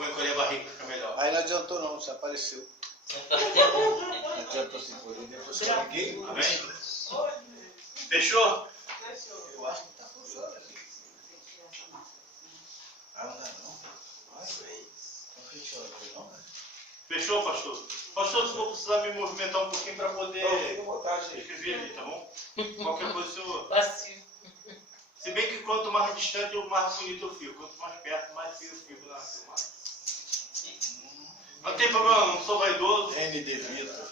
vou encolher a barriga, fica melhor. Aí não adiantou não, você apareceu. Não adiantou se encolher, depois você liguei. Amém? Fechou? Eu acho que tá funcionando aqui. Ah, não é não? Não fechou aqui não, né? Fechou, pastor? Pastor, se vou precisar me movimentar um pouquinho para poder Fica à vontade aí. escrever ali, tá bom? Qualquer coisa, senhor. Vacilo. Se bem que quanto mais distante, mais bonito eu fico. Quanto mais perto, mais feio eu fico na filmagem. Não tem problema, não sou vaidoso. N de Vitor.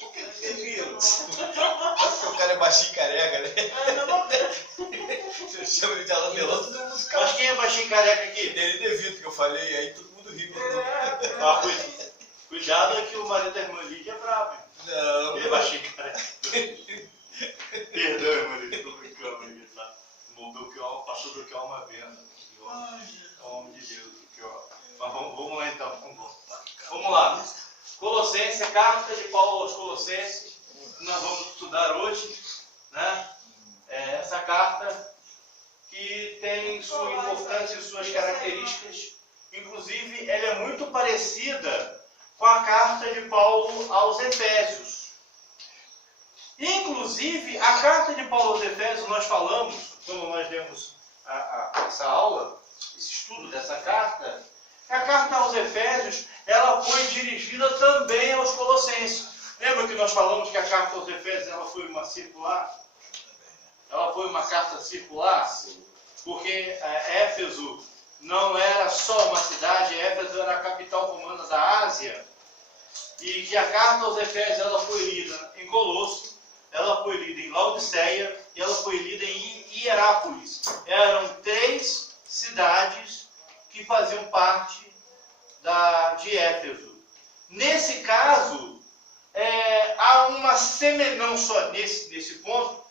Por que vocês viram? Porque o cara é baixinho e careca, né? Você chama ele de Alain Delon, todo mundo fica. Mas quem é baixinho careca aqui? N de Vitor que eu falei, aí todo mundo ri. Ah, cuidado que o marido da irmã Lídia é bravo, hein? Não. Ele é baixinho careca. Perdão, irmã Lídia, estou brincando aqui, tá? O pastor Belchior é uma benção. É um homem de Deus, Belchior. Mas vamos lá então, vamos lá. Colossenses, a carta de Paulo aos Colossenses, nós vamos estudar hoje, né? Essa carta que tem sua importância e suas características. Inclusive, ela é muito parecida com a carta de Paulo aos Efésios. Inclusive, a carta de Paulo aos Efésios, nós falamos, quando nós demos essa aula, esse estudo dessa carta, a carta aos Efésios, ela foi dirigida também aos Colossenses. Lembra que nós falamos que a carta aos Efésios ela foi uma circular? Ela foi uma carta circular? Porque Éfeso não era só uma cidade, Éfeso era a capital romana da Ásia. E que a carta aos Efésios ela foi lida em Colosso, ela foi lida em Laodiceia e ela foi lida em Hierápolis. Eram 3 cidades que faziam parte de Éfeso. Nesse caso, há uma semelhança, não só nesse ponto,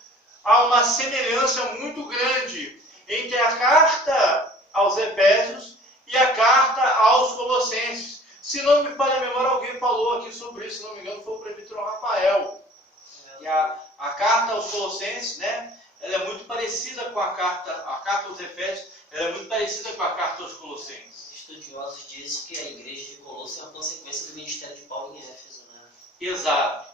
há uma semelhança muito grande entre a carta aos Efésios e a carta aos Colossenses. Se não me falha a memória, alguém falou aqui sobre isso, se não me engano, foi o presbítero Rafael. E a carta aos Colossenses, né, ela é muito parecida com a carta aos Efésios, ela é muito parecida com a carta aos Colossenses. Estudiosos dizem que a igreja de Colosso é uma consequência do ministério de Paulo em Éfeso, né? Exato.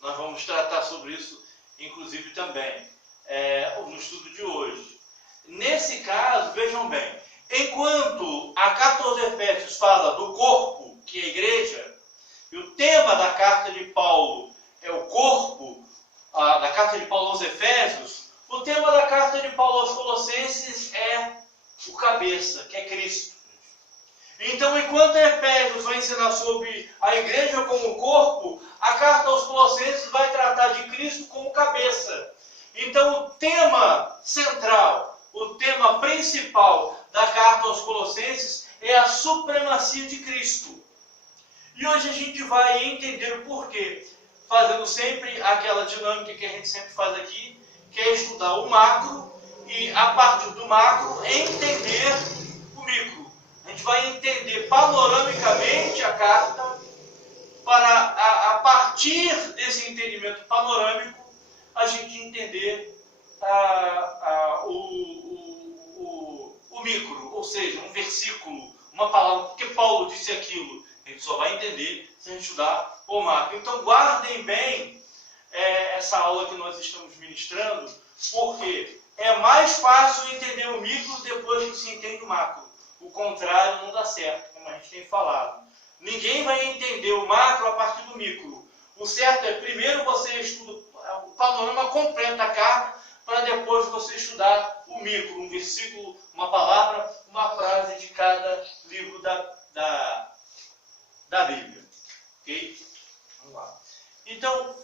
Nós vamos tratar sobre isso, inclusive, também, no estudo de hoje. Nesse caso, vejam bem, enquanto a carta aos Efésios fala do corpo, que é a igreja, e o tema da carta de Paulo é o corpo, da carta de Paulo aos Efésios, o tema da carta de Paulo aos Colossenses é o cabeça, que é Cristo. Então, enquanto Efésios vai ensinar sobre a igreja como corpo, a carta aos Colossenses vai tratar de Cristo como cabeça. Então, o tema central, o tema principal da carta aos Colossenses é a supremacia de Cristo. E hoje a gente vai entender o porquê, fazendo sempre aquela dinâmica que a gente sempre faz aqui, que é estudar o macro e, a partir do macro, entender o micro. A gente vai entender panoramicamente a carta para, a partir desse entendimento panorâmico, a gente entender o micro, ou seja, um versículo, uma palavra, porque Paulo disse aquilo. A gente só vai entender se a gente estudar o macro. Então, guardem bem essa aula que nós estamos ministrando, porque é mais fácil entender o micro depois que se entende o macro. O contrário não dá certo, como a gente tem falado. Ninguém vai entender o macro a partir do micro. O certo é, primeiro você estuda o panorama completo da carta, para depois você estudar o micro, um versículo, uma palavra, uma frase de cada livro da Bíblia. Ok? Vamos lá. Então,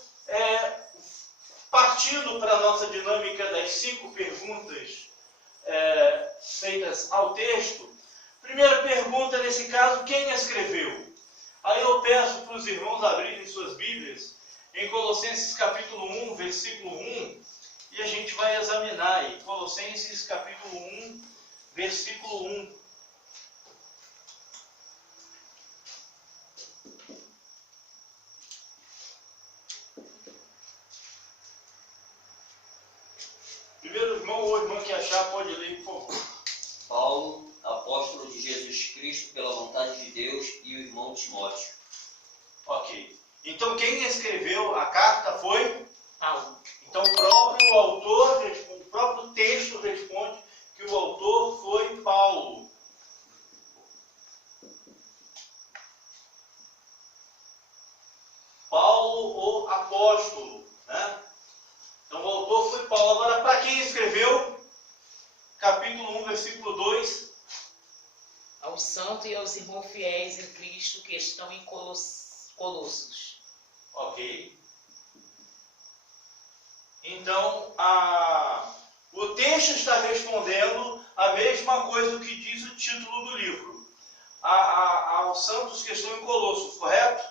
partindo para a nossa dinâmica das 5 perguntas feitas ao texto, primeira pergunta, nesse caso, quem escreveu? Aí eu peço para os irmãos abrirem suas Bíblias em Colossenses capítulo 1, versículo 1, e a gente vai examinar aí. Colossenses capítulo 1, versículo 1. Primeiro irmão ou irmã que achar, pode ler, por favor. vontade de Deus, e o irmão Timóteo. Ok. Então quem escreveu a carta foi Paulo. Então o próprio autor, o próprio texto responde que o autor foi Paulo. Paulo, o apóstolo, né? Então o autor foi Paulo. Agora, para quem escreveu? Capítulo 1, versículo 2. Aos santos e aos irmãos fiéis em Cristo que estão em Colossos. Ok. Então, o texto está respondendo a mesma coisa que diz o título do livro. Aos santos que estão em Colossos, correto?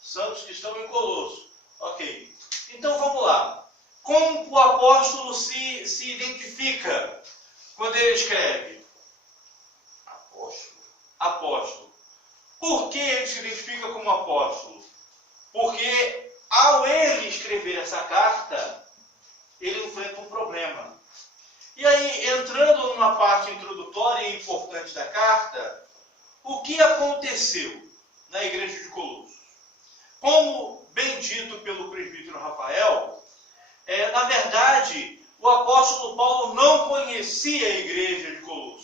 Santos que estão em Colossos. Ok. Então, vamos lá. Como o apóstolo se identifica quando ele escreve? Apóstolo. Por que ele se identifica como apóstolo? Porque ao ele escrever essa carta, ele enfrenta um problema. E aí, entrando numa parte introdutória e importante da carta, o que aconteceu na igreja de Colossos? Como bem dito pelo presbítero Rafael, na verdade, o apóstolo Paulo não conhecia a igreja de Colossos.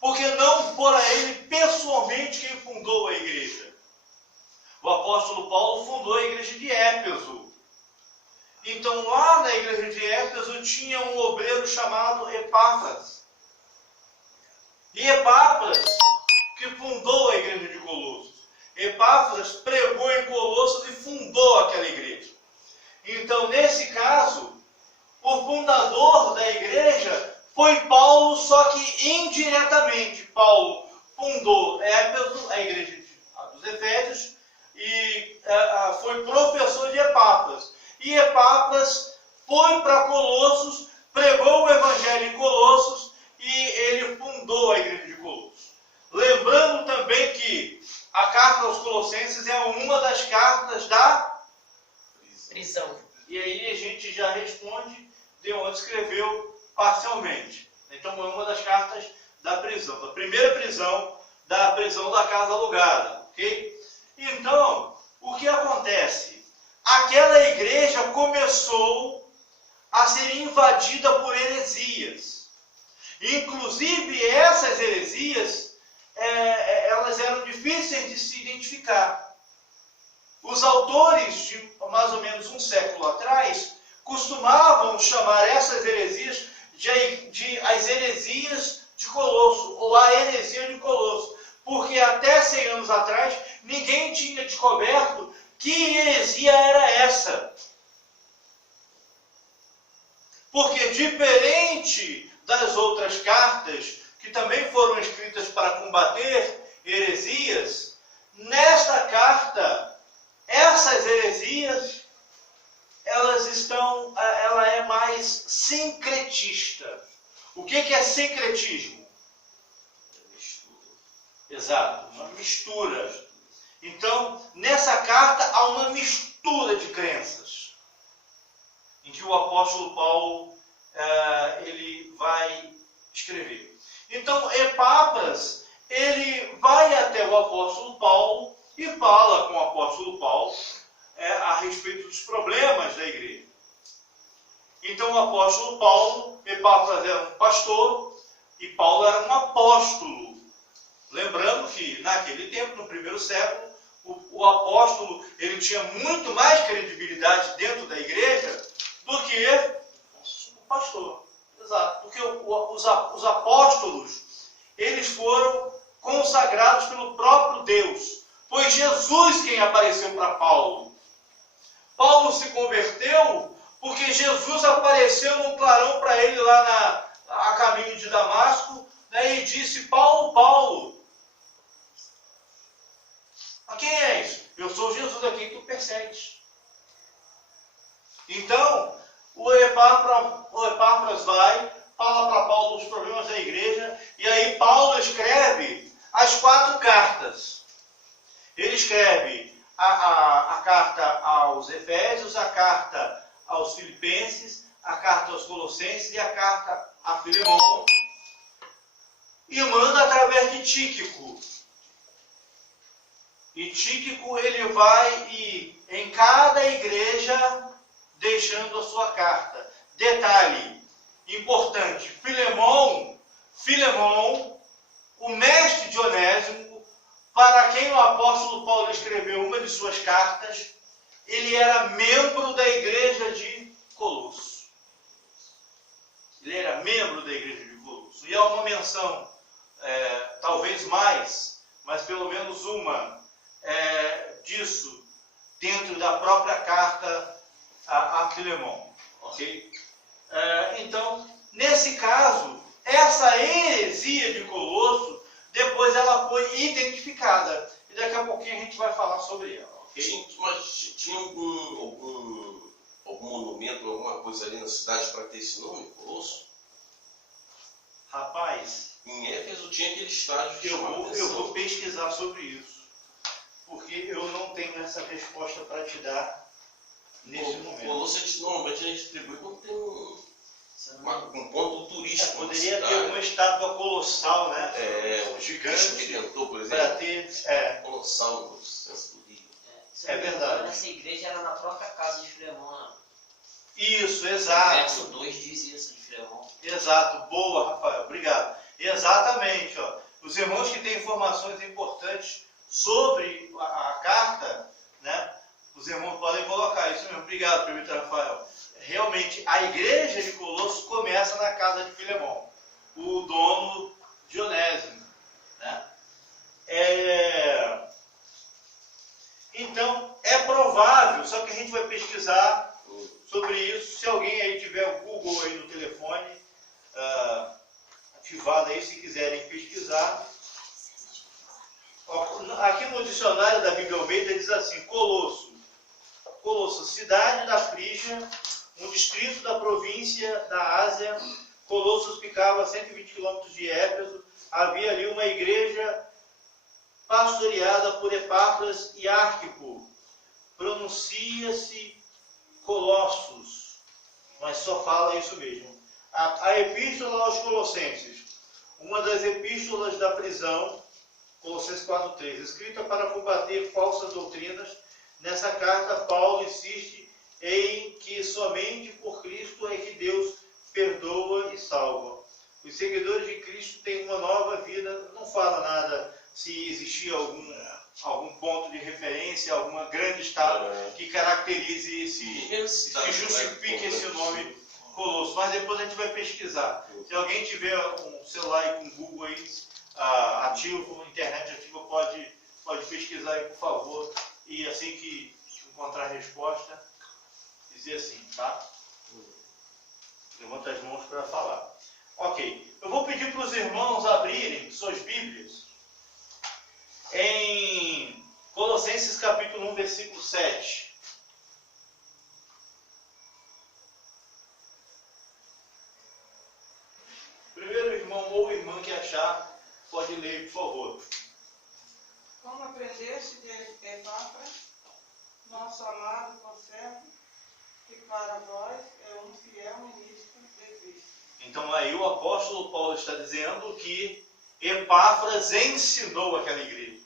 Porque não fora ele pessoalmente quem fundou a igreja. O apóstolo Paulo fundou a igreja de Éfeso. Então lá na igreja de Éfeso tinha um obreiro chamado Epáfras. E Epáfras que fundou a igreja de Colossos. Epáfras pregou em Colossos e fundou aquela igreja. Então nesse caso, o fundador da igreja foi Paulo, só que indiretamente. Paulo fundou Éfeso, a igreja dos Efésios, e foi professor de Epáfras. E Epáfras foi para Colossos, pregou o evangelho em Colossos e ele fundou a igreja de Colossos. Lembrando também que a carta aos Colossenses é uma das cartas da prisão. E aí a gente já responde de onde escreveu parcialmente. Então é uma das cartas da prisão, da primeira prisão, da prisão da casa alugada, ok? Então, o que acontece? Aquela igreja começou a ser invadida por heresias. Inclusive, essas heresias, elas eram difíceis de se identificar. Os autores de mais ou menos um século atrás costumavam chamar essas heresias de as heresias de Colosso, ou a heresia de Colosso, porque até 100 anos atrás ninguém tinha descoberto que heresia era essa. Porque diferente das outras cartas, que também foram escritas para combater heresias, nesta carta, essas heresias, ela é mais sincretista. O que é sincretismo? Exato, uma mistura. Então, nessa carta há uma mistura de crenças, em que o apóstolo Paulo ele vai escrever. Então, Epáfras, ele vai até o apóstolo Paulo e fala com o apóstolo Paulo a respeito dos problemas da igreja. Então, o apóstolo Paulo, Epáfras era um pastor e Paulo era um apóstolo. Lembrando que, naquele tempo, no primeiro século, o apóstolo ele tinha muito mais credibilidade dentro da igreja do que o pastor. Exato. Porque os apóstolos, eles foram consagrados pelo próprio Deus. Foi Jesus quem apareceu para Paulo. Paulo se converteu porque Jesus apareceu num clarão para ele lá a caminho de Damasco, né, e disse: Paulo, Paulo, a quem és? Eu sou Jesus a quem tu persegues. Então, o Epáfras vai, fala para Paulo os problemas da igreja, e aí Paulo escreve as 4 cartas. Ele escreve a carta aos Efésios, a carta aos Filipenses, a carta aos Colossenses e a carta a Filemão. e manda através de Tíquico. E Tíquico ele vai e em cada igreja deixando a sua carta. Detalhe importante, Filemão, o mestre de Onésimo, para quem o apóstolo Paulo escreveu uma de suas cartas, ele era membro da igreja de Colosso. Ele era membro da igreja de Colosso. E há uma menção, talvez mais, mas pelo menos uma, disso dentro da própria carta a Filemão. Ok? Então, nesse caso, essa heresia de Colosso, depois ela foi identificada. E daqui a pouquinho a gente vai falar sobre ela. Okay? Mas tinha algum monumento, alguma coisa ali na cidade para ter esse nome, Colosso? Rapaz, Em Éfeso tinha aquele estádio de eu vou pesquisar sobre isso. Porque eu não tenho essa resposta para te dar nesse momento. Colosso normalmente a gente distribui quando tem um ponto turístico. Poderia ter uma estátua colossal, né? Gigante que tentou, por exemplo. Para ter. Colossal no centro do Rio. É verdade. Essa igreja era na própria casa de Filemão. Isso, O exato. verso 2 diz isso de Filemão. Exato. Boa, Rafael. Obrigado. Exatamente. Ó. Os irmãos que têm informações importantes sobre a carta, né? Os irmãos podem colocar isso mesmo. Obrigado, presbítero Rafael. Realmente, a igreja de Colosso começa na casa de Filemão, o dono de Onésimo, né? Então, é provável, só que a gente vai pesquisar sobre isso. Se alguém aí tiver o Google aí no telefone, ativado aí, se quiserem pesquisar. Aqui no dicionário da Bíblia Almeida diz assim: Colosso, cidade da Frígia, um distrito da província da Ásia. Colossos ficava a 120 quilômetros de Éfeso. Havia ali uma igreja pastoreada por Epáfras e Arquipo. Pronuncia-se Colossos, mas só fala isso mesmo. A epístola aos Colossenses, uma das epístolas da prisão, Colossenses 4:3, escrita para combater falsas doutrinas. Nessa carta, Paulo insiste em que somente por Cristo é que Deus perdoa e salva. Os seguidores de Cristo têm uma nova vida. Não fala nada se existia algum ponto de referência, alguma grande estátua que caracterize que justifique esse nome Colosso. Mas depois a gente vai pesquisar. Se alguém tiver um celular aí com Google aí, ativo, internet ativa, pode pesquisar aí, por favor. E assim que encontrar a resposta, dizer assim, tá? Levanta as mãos para falar. Ok. Eu vou pedir para os irmãos abrirem suas Bíblias em Colossenses capítulo 1, versículo 7. Primeiro irmão ou irmã que achar, pode ler, por favor. Como aprendeste de Epáfras, nosso amado conservo, que para vós é um fiel ministro de Cristo. Então aí o apóstolo Paulo está dizendo que Epáfras ensinou aquela igreja.